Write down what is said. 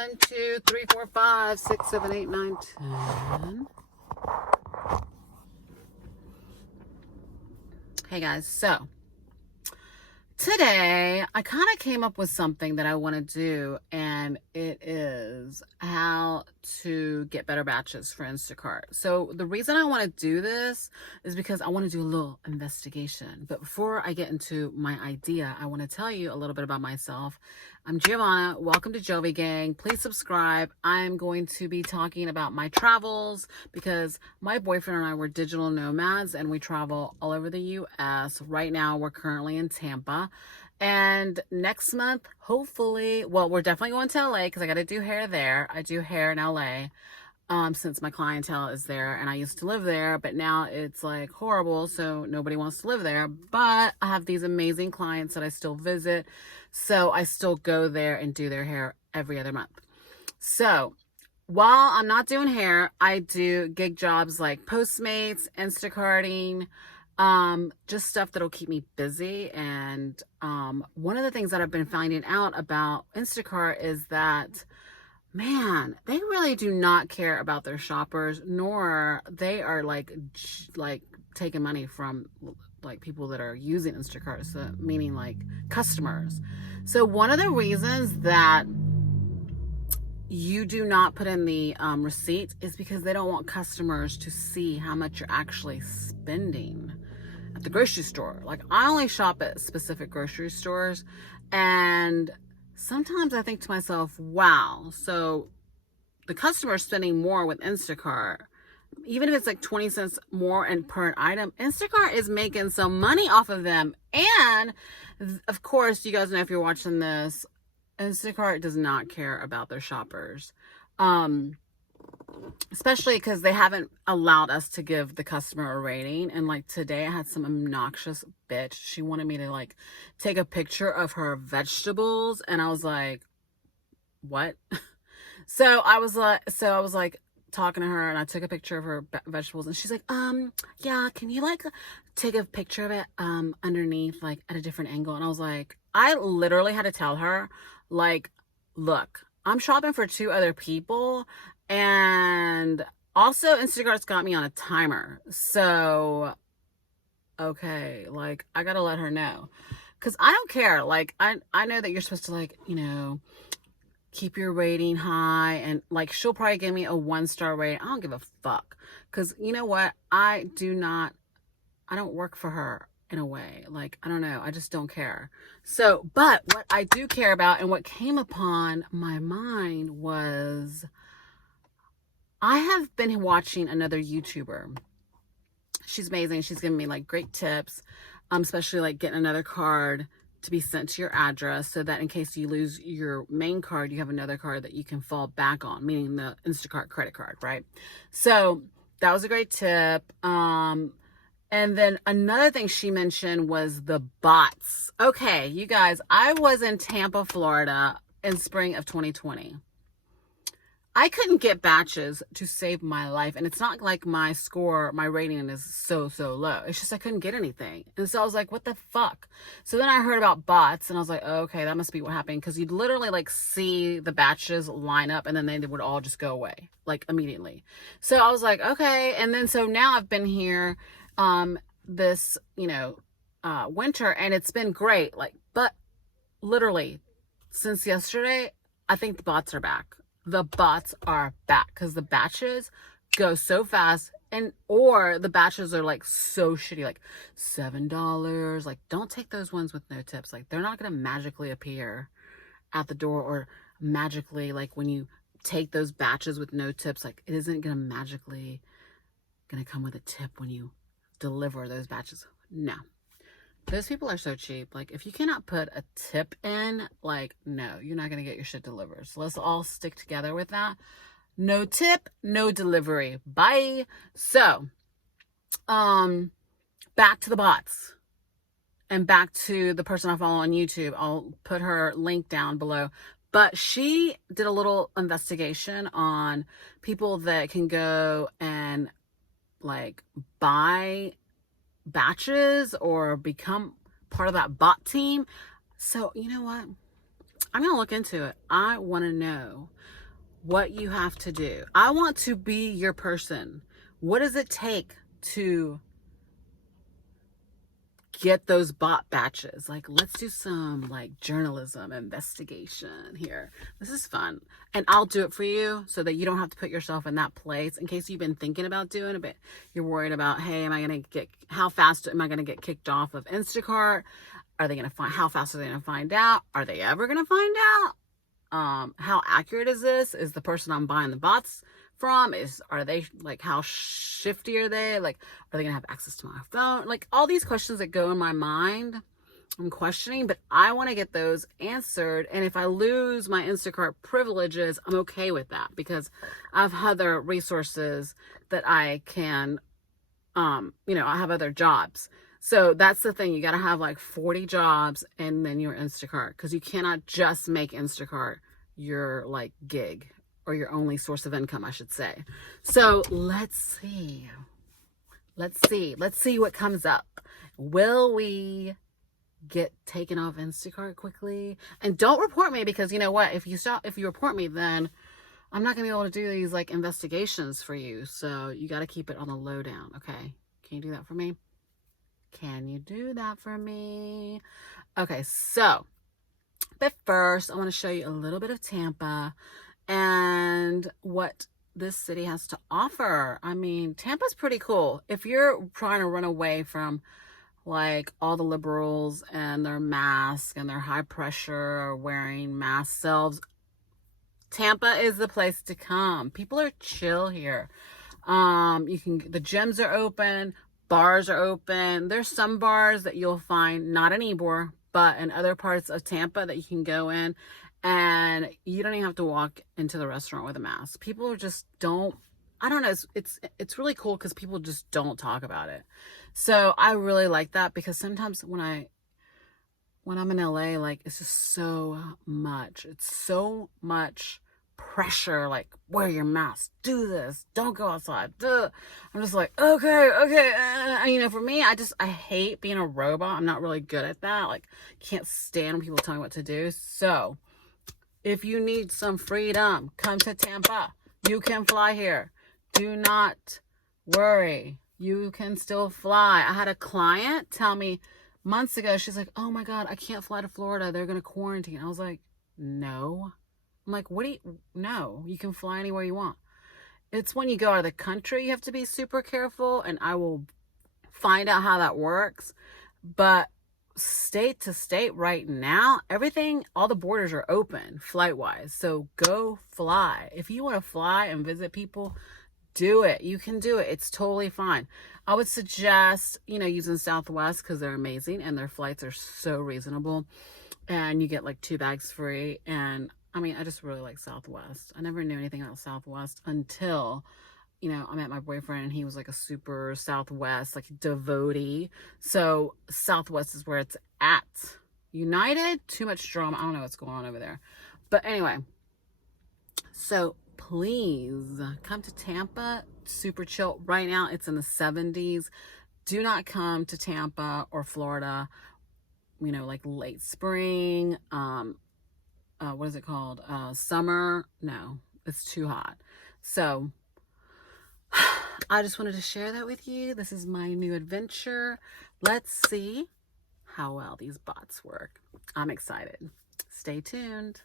2, 3, 4, 5, 6, 7, 8, 9, 10. Hey guys, so today I kind of came up with something that I want to do, and it is how to get better batches for Instacart. So the reason I want to do this is because I want to do a little investigation. But before I get into my idea, I want to tell you a little bit about myself. I'm Giovanna. Welcome to Jovi Gang. Please subscribe. I'm going to be talking about my travels because my boyfriend and I were digital nomads and we travel all over the U.S. Right now, we're currently in Tampa. And next month, hopefully, well, we're definitely going to LA because I got to do hair there. I do hair in LA since my clientele is there, and I used to live there, but now it's like horrible, so nobody wants to live there. But I have these amazing clients that I still visit, so I still go there and do their hair every other month. So while I'm not doing hair, I do gig jobs like Postmates, Instacarting, just stuff that'll keep me busy. And one of the things that I've been finding out about Instacart is that, man, they really do not care about their shoppers, nor they are like taking money from like people that are using Instacart, so meaning like customers. So one of the reasons that you do not put in the receipt is because they don't want customers to see how much you're actually spending at the grocery store. Like, I only shop at specific grocery stores, and sometimes I think to myself, wow, so the customer is spending more with Instacart. Even if it's like 20 cents more and per item, Instacart is making some money off of them. And of course, you guys know, if you're watching this, Instacart does not care about their shoppers. Especially because they haven't allowed us to give the customer a rating. And like today I had some obnoxious bitch. She wanted me to like take a picture of her vegetables, and I was like, what? So I was like talking to her, and I took a picture of her vegetables, and she's like, yeah, can you like take a picture of it underneath, like at a different angle? And I was like, I literally had to tell her, like, look, I'm shopping for 2 other people, and also Instacart's got me on a timer. So, okay, like, I gotta let her know. Because I don't care. Like, I know that you're supposed to, like, you know, keep your rating high, and like, she'll probably give me a 1-star rating. I don't give a fuck. Because you know what? I don't work for her in a way. Like, I don't know. I just don't care. So, but what I do care about, and what came upon my mind, was I have been watching another YouTuber. She's amazing. She's giving me like great tips, especially like getting another card to be sent to your address, so that in case you lose your main card, you have another card that you can fall back on, meaning the Instacart credit card, right? So that was a great tip. And then another thing she mentioned was the bots. Okay, you guys, I was in Tampa, Florida in spring of 2020. I couldn't get batches to save my life. And it's not like my rating is so low. It's just I couldn't get anything. And so I was like, what the fuck? So then I heard about bots, and I was like, oh, okay, that must be what happened. Because you'd literally like see the batches line up, and then they would all just go away, like immediately. So I was like, okay. And then so now I've been here this, winter, and it's been great. Like, but literally since yesterday, I think the bots are back. The bots are back because the batches go so fast, or the batches are like so shitty, like $7. Like, don't take those ones with no tips. Like, they're not going to magically appear at the door, or magically, like when you take those batches with no tips, like it isn't going to magically going to come with a tip when you deliver those batches. No. Those people are so cheap. Like, if you cannot put a tip in, like, no, you're not going to get your shit delivered. So let's all stick together with that. No tip, no delivery. Bye. So, back to the bots, and back to the person I follow on YouTube. I'll put her link down below. But she did a little investigation on people that can go and like buy batches or become part of that bot team. So you know what? I'm going to look into it. I want to know what you have to do. I want to be your person. What does it take to get those bot batches? Like, let's do some like journalism investigation here. This is fun. And I'll do it for you so that you don't have to put yourself in that place in case you've been thinking about doing it, but you're worried about, hey, how fast am I going to get kicked off of Instacart? Are they going to find, how fast are they going to find out? Are they ever going to find out? How accurate is this? Is the person I'm buying the bots from, are they like, how shifty are they? Like, are they gonna have access to my phone? Like, all these questions that go in my mind, I'm questioning, but I want to get those answered. And if I lose my Instacart privileges, I'm okay with that because I have other resources that I can, I have other jobs. So that's the thing. You got to have like 40 jobs and then your Instacart, because you cannot just make Instacart your like gig or your only source of income, I should say. So let's see what comes up. Will we get taken off Instacart quickly? And don't report me, because you know what? If you report me, then I'm not going to be able to do these like investigations for you. So you got to keep it on the lowdown. Okay. Can you do that for me? Can you do that for me? Okay, but first I want to show you a little bit of Tampa and what this city has to offer. I mean, Tampa's pretty cool. If you're trying to run away from like all the liberals and their masks and their high pressure wearing mask selves, Tampa is the place to come. People are chill here. The gyms are open. Bars are open. There's some bars that you'll find, not in Ybor, but in other parts of Tampa that you can go in and you don't even have to walk into the restaurant with a mask. People I don't know. It's really cool because people just don't talk about it. So I really like that, because sometimes when I'm in LA, like, it's just so much. It's so much pressure, like, wear your mask, do this, don't go outside. Duh. I'm just like, okay. For me, I hate being a robot. I'm not really good at that. Like, can't stand when people tell me what to do. So if you need some freedom, come to Tampa. You can fly here. Do not worry. You can still fly. I had a client tell me months ago, she's like, oh my God, I can't fly to Florida. They're going to quarantine. I was like, no. I'm like, no, you can fly anywhere you want. It's when you go out of the country, you have to be super careful, and I will find out how that works. But state to state right now, all the borders are open flight-wise. So go fly. If you want to fly and visit people, do it. You can do it. It's totally fine. I would suggest, using Southwest, because they're amazing and their flights are so reasonable. And you get like 2 bags free. And I just really like Southwest. I never knew anything about Southwest until, I met my boyfriend, and he was like a super Southwest, like, devotee. So Southwest is where it's at. United, too much drama. I don't know what's going on over there. But anyway, so please come to Tampa. Super chill. Right now it's in the 70s. Do not come to Tampa or Florida, like late spring, what is it called? Summer. No, it's too hot. So I just wanted to share that with you. This is my new adventure. Let's see how well these bots work. I'm excited. Stay tuned.